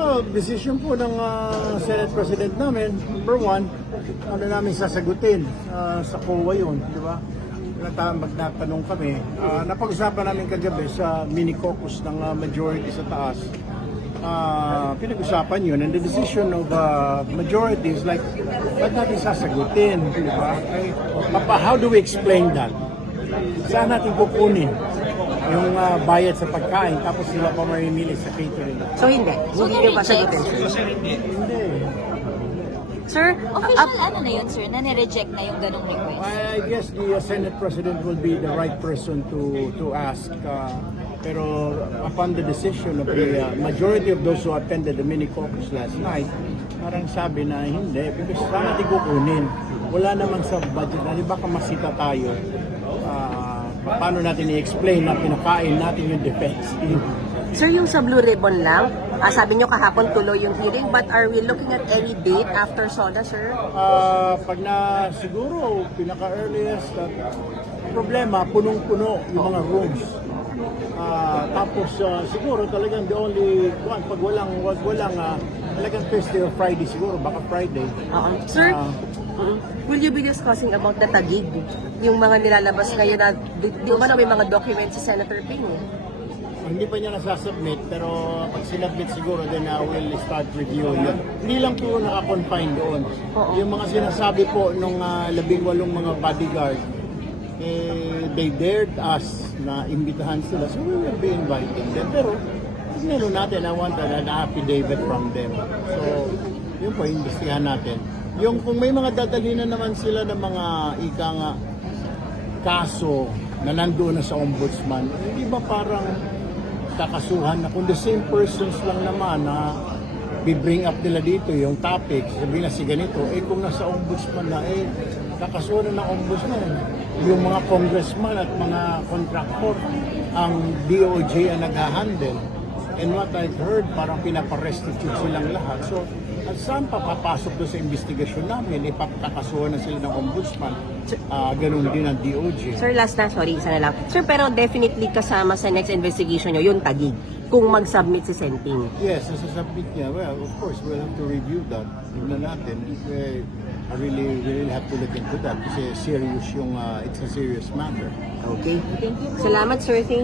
Well, decision po ng Senate President namin, number one, ano namin sasagutin sa COA yun, di ba? Magnatanong kami. Napag-usapan namin kagabi sa mini caucus ng majority sa taas. Pinag-usapan yun, and the decision of majority is like, ba't natin sasagutin, di ba? How do we explain that? Saan natin kukunin yung bayad sa pagkain, tapos sila pa mamimili sa catering? So hindi nyo ba sagutin? Hindi. Sir, Official ano na yun, sir? Na nireject na yung ganong request? I guess the Senate President will be the right person to ask. Pero upon the decision of the majority of those who attended the mini caucus last night, parang sabi na hindi, because saan natin kukunin? Wala naman sa budget na, baka masita tayo. Paano natin i-explain na pinakain natin yung defense team? sir, yung sa Blue Ribbon lang, sabi nyo kahapon tuloy yung hearing, but are we looking at any date after SONA, sir? Pag na siguro, pinaka-earliest problema, punong-puno yung mga rooms. Tapos siguro talagang the only one, pag walang talagang Thursday or Friday siguro, baka Friday. Sir, will you be discussing about the tagig? Yung mga nilalabas ngayon na, di ba na may mga documents si Senator Ping? Hindi pa niya nasasubmit, pero pag sinubmit siguro, then I will start reviewing it. Hindi lang po naka-confine doon. Yung mga sinasabi po nung 18 mga bodyguard, they dared us na imbitahan sila, so we will be inviting them. Pero meron natin, I want an affidavit from them. So, yun po, imbestihan natin. Yung kung may mga dadalhin na naman sila ng mga ika nga kaso na nandoon na sa ombudsman, hindi ba parang kakasuhan na kung the same persons lang naman na bibring up nila dito yung topic, sabihin na si ganito, kung nasa ombudsman na, kakasuhan na ng ombudsman. Yung mga congressman at mga contractor, ang DOJ ang nag-handle. And what I've heard, parang pinaparestitute silang lahat. So, at saan pa papasok doon sa investigasyon namin, ipapakasuhan na sila ng ombudsman, ganun din ang DOJ. Sir, last na, sorry, isa na lang. Sir, pero definitely kasama sa next investigation nyo, yung tagig, kung mag-submit si Senting. Yes, nasasubmit niya. Well, of course, we'll have to review that. Tignan natin. I really have to look into that kasi serious yung, it's a serious matter. Okay. Salamat, sir. Thank